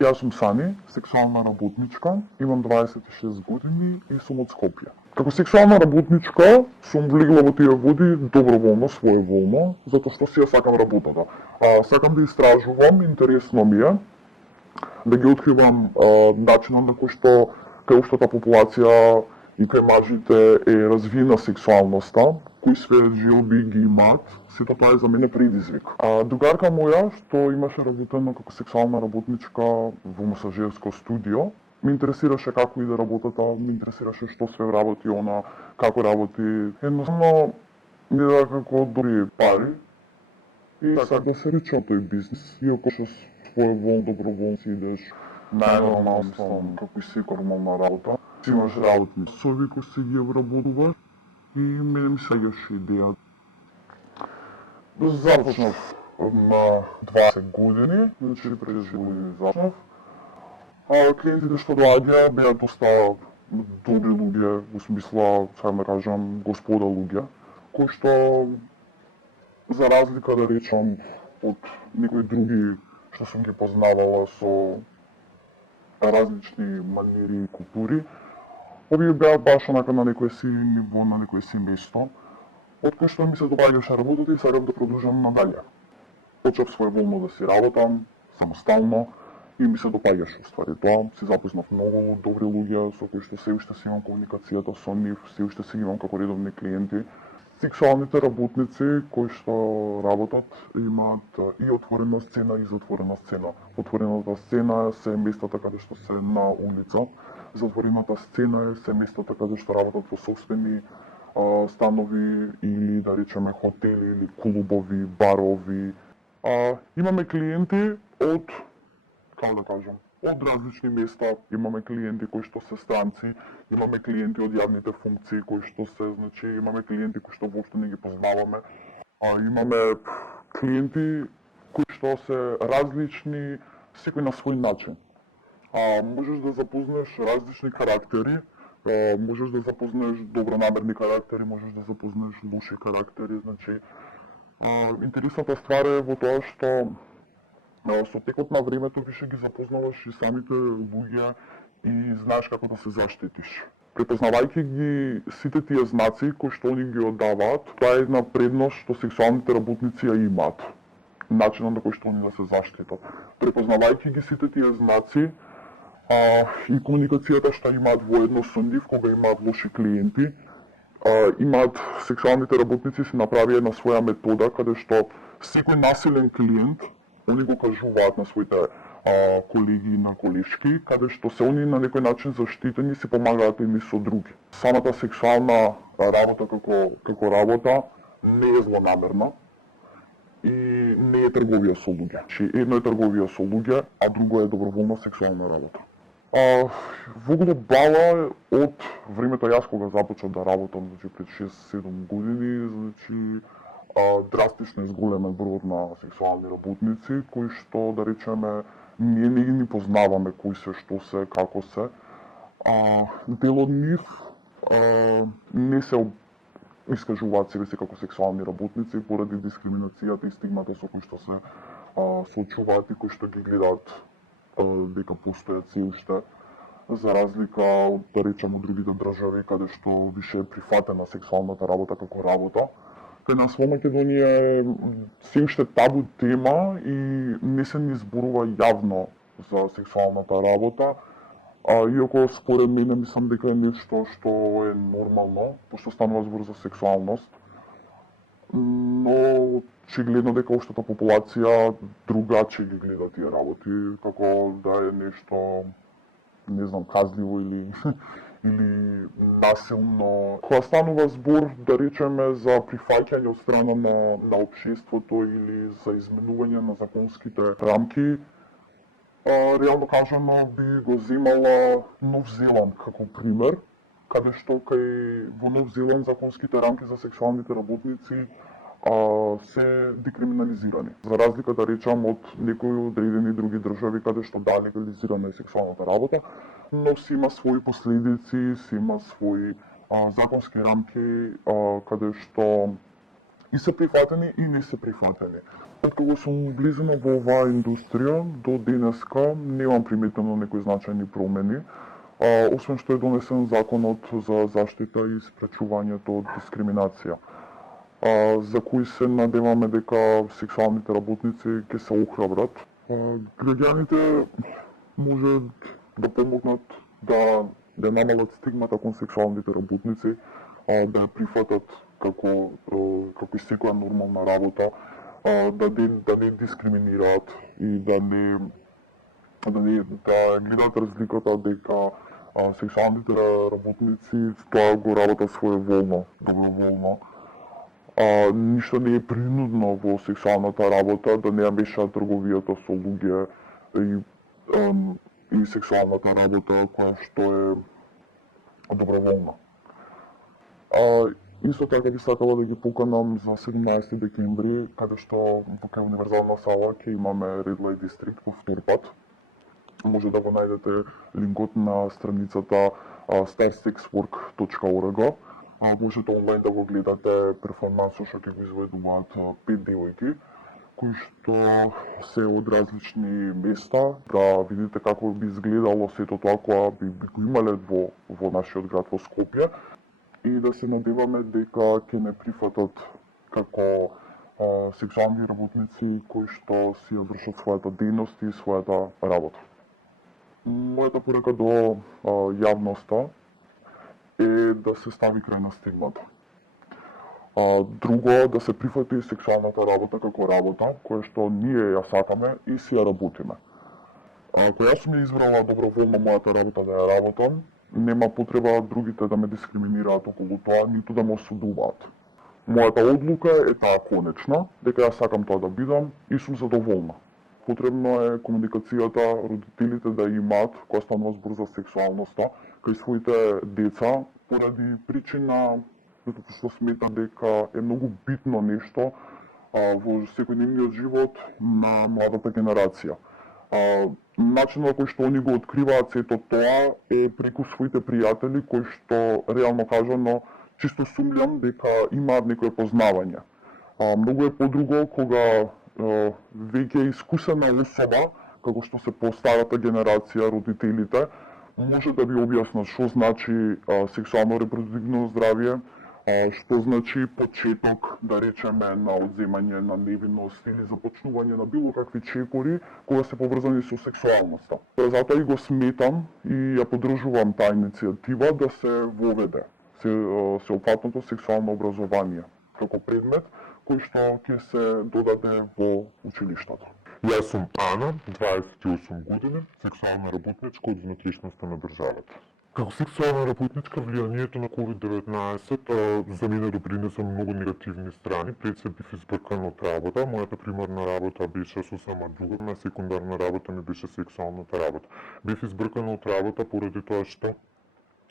Јас сум Сани, сексуална работничка, имам 26 години и сум од Скопје. Како сексуална работничка сум влегла во тие води доброволно, своеволно, затоа што си ја сакам работата. Сакам да истражувам, интересно ми е, да ги откривам начинот на кој што кај општата популација и кај мажите е развина сексуалноста, кои све желби ги имаат, сето тоа е за мене предизвик. Другарка моја, што имаше работено како сексуална работничка во масажерско студио, ме интересираше како иде работата, ме интересираше што све работи она, како работи. Едноставно ми даде како добри пари и така да се рече тој бизнес. Иако што своеволно, доброволно си идеш, најнормално како и секоја нормална работа. Си имаш работни часови кои си ги вработуваш и мене ми сеќаше идеја. Започнав на 20 години, значи пред 10 години започнав. Клиентите што доаѓаа беа доста добри луѓе, во смисла, сакам да кажам, господа луѓе, кои што за разлика да речам од некои други што сум ги познавала со различни маниери и култури, овие беа баш онака на некој си ниво, на некој си место, од кој што ми се допаѓаше работата и сакам да продолжам надале. Почнав своеволно да си работам, самостално, и ми се допаѓаше уствари тоа. Се запознав многу добри луѓе со кои што се уште си имам комуникацијата со нив, се уште си имам како редовни клиенти. Сексуалните работници кои што работат имаат и отворена сцена и затворена сцена. Отворената сцена се местата каде што се на улица, затворената сцена е се местата каде што работат во сопствени станови или да речеме хотели или клубови, барови. Имаме клиенти од, како да кажам, од различни места. Имаме клиенти кои што се странци, имаме клиенти од јавните функции кои што се, значи имаме клиенти кои што воопшто не ги познаваме. Имаме клиенти кои што се различни, секој на свој начин. Можеш да запознаеш различни карактери, можеш да запознаеш добронамерни карактери, можеш да запознаеш лоши карактери, значи интересната ствар е во тоа што со текот на времето више ги запознаваш и самите луѓе и знаеш како да се заштитиш. Препознавајќи ги сите тие знаци кои што они ги оддаваат, тоа е една предност што сексуалните работници ја имаат. Начинот на кој што они да се заштитат. Препознавајќи ги сите тие знаци и комуникацијата што имаат воедно со нив кога имаат лоши клиенти, имаат сексуалните работници си направи една своја метода каде што секој насилен клиент они го кажуваат на своите колеги и на колешки, каде што се они на некој начин заштитени и се помагаат едни со други. Самата сексуална работа како работа не е злонамерна и не е трговија со луѓе. Едно е трговија со луѓе, а друго е доброволна сексуална работа. Во глобала, од времето јас кога започнав да работам, значи пред 6-7 години, значи драстично изголемен бројот на сексуални работници, кои што, да речеме, ние не ги познаваме кои се, што се, како се. Дел од нив не се искажуваат себе си како сексуални работници поради дискриминацијата и стигмата со кои што се соочуваат и кои што ги гледаат дека постојат се уште, за разлика од, да речем, од другите држави каде што више е прифатена сексуалната работа како работа. Кај нас во Македонија е се уште табу тема и не се ни зборува јавно за сексуалната работа, иако според мене мислам дека е нешто што е нормално, пошто станува збор за сексуалност, но очигледно дека општата популација другачи ги гледа тие работи, како да е нешто, не знам, казливо или насилно. Кога станува збор, да речеме, за прифаќање од страна на општеството или за изменување на законските рамки, реално кажано би го земала Нов Зеланд како пример, каде што во Нов Зеланд законските рамки за сексуалните работници се декриминализирани. За разлика, да речам, од некои одредени други држави каде што да, легализирана е сексуалната работа, но си има своји последици, си има своји законски рамки каде што и се прифатени и не се прифатени. Откако сум влезена во оваа индустрија, до денеска немам приметено некои значајни промени, освен што е донесен законот за заштита и спречувањето од дискриминација, за кој се надеваме дека сексуалните работници ќе се охрабрат. Граѓаните може да помогнат да намалат стигмата кон сексуалните работници, да ја прифатат како и секоја нормална работа, да не дискриминираат и да гледаат разликата дека сексуалните работници тоа го работат своеволно, доброволно. Ништо не е принудно во сексуалната работа, да не ја мешаат трговијата со луѓе и сексуалната работа која што е доброволна. Исто така би сакала да ги поканам за 17 декември, каде што во кај Универзална сала ќе имаме Red Light District по втор пат. Може да го најдете линкот на страницата starsexwork.org. Можете онлайн да го гледате перформансот што ќе го изведуваат 5 девојки, кои што се од различни места, да видите како би изгледало сето тоа кога би го имале во нашиот град во Скопје, и да се надеваме дека ќе не прифатат како сексуални работници кои што си ја вршат својата дејност и својата работа. Мојата порека до јавноста е да се стави крај на стигмата. Друго, да се прифати сексуалната работа како работа, која што ние ја сакаме и си ја работиме. Ако јас сум ја избрала доброволно мојата работа да ја работам, нема потреба другите да ме дискриминираат околу тоа, ниту да ме осудуваат. Мојата одлука е таа конечна, дека јас сакам тоа да бидам и сум задоволна. Потребно е комуникацијата, родителите да имаат, кога станува збор за сексуалноста, кај своите деца, поради причина што смета дека е многу битно нешто во секојдневниот живот на младата генерација. Начинот на кој што они го откриваат сето тоа е преку своите пријатели, кои што реално кажано чисто сумљам дека имаат некое познавање. Многу е подруго кога веќе искусена особа, како што се постарата генерација, родителите, може да ви објаснат што значи сексуално репродуктивно здравје, што значи почеток, да речеме, на одземање на невинност или започнување на било какви чекори кога се поврзани со сексуалноста. Затоа и го сметам и ја поддржувам таа иницијатива да се воведе сеопфатното сексуално образование како предмет кој што ќе се додаде во училиштата. Јас сум Ана, 28 години, сексуална работничка од внатрешноста на државата. Како сексуална работничка, влијанието на COVID-19 за мене допринесе многу негативни страни. Пред се бив избркан од работа. Мојата примарна работа беше сосема друга, на секундарна работа ми беше сексуалната работа. Бив избркан од работа поради тоа што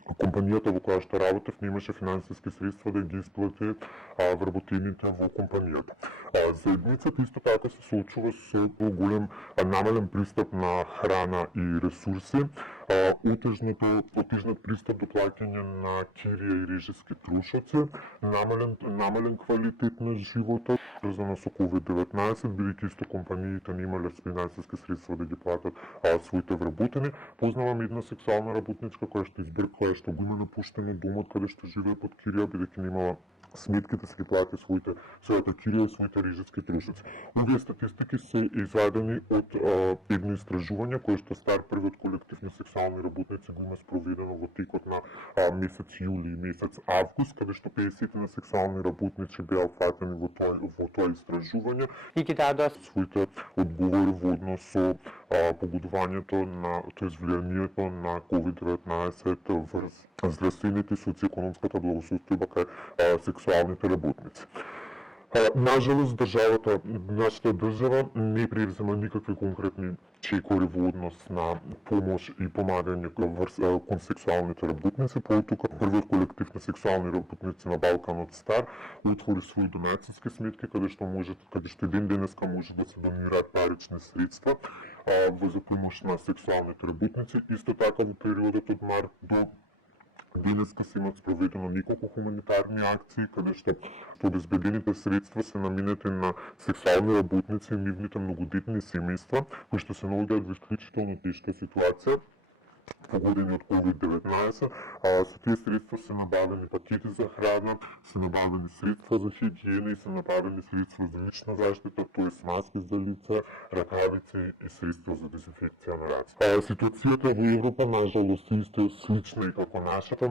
компанијата во која што работев немаше финансиски средства да ги исплати вработените во компанијата. Заедницата исто така се соочува со голем намален пристап на храна и ресурси, отежнат пристап до плаќање на кирија и режиски трошоци, намален квалитет на животот, врзано со COVID-19, бидејќи исто компаниите немале финансиски средства да ги платат своите вработени. Познавам една сексуална работничка која што избркала, што го има напуштено домот каде што живее под кирија, бидејќи немала сметките се ги плати својата кирија и своите режиски трошоци. Овие статистики се извадени од едно истражување кое што стар првиот колектив на сексуални работници го има спроведено во текот на месец јули и месец август, каде што 50 на сексуални работници беа фатени во тоа истражување и ги дадоа своите одговори во однос со погодувањето на влијанието на COVID-19 врз здравствените и социјекономската благосостојба кај сексуалните работници. Нажалост, нашата држава не презема никакви конкретни чекори во однос на помош и помагање кон сексуалните работници. Потоа првиот колектив на сексуални работници на Балканот Стар отвори свои донацијски сметки каде што ден денеска може да се донираат парични средства за помош на сексуалните работници. Исто така во периодот од март до Денеска се имат спроведено неколку хуманитарни акции, каде што обезбедените средства се наменети на сексуални работници и нивните многодетни семејства, кои што се наоѓаат во исклучително тешка ситуација, погодени од COVID-19, со тие средства се набавени пакети за храна, се набавени средства за хигиена и се набавени средства за лична заштита, тоест маски за лице, ракавици и средства за дезинфекција на раце. Ситуацијата во Европа, нажалост, исто слична и како нашата,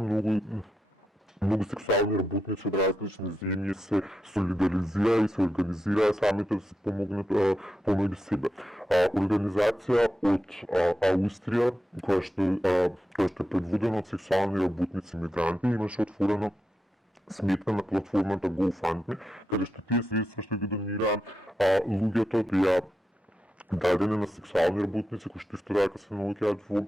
многу сексуални работници од различни земји се солидаризираа и се организираа самите да се помогнат помеѓу себе. Организација од Аустрија, која што е предводена од сексуални работници мигранти, имаше отворено сметка на платформата GoFundMe, каде што тие средства што ги донираа луѓето беа дадени на сексуални работници кои што исто така се наоѓаат во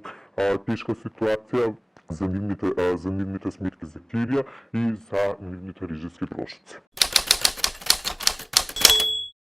тешка ситуација за нивните сметки за кирија и за нивните режиски трошоци.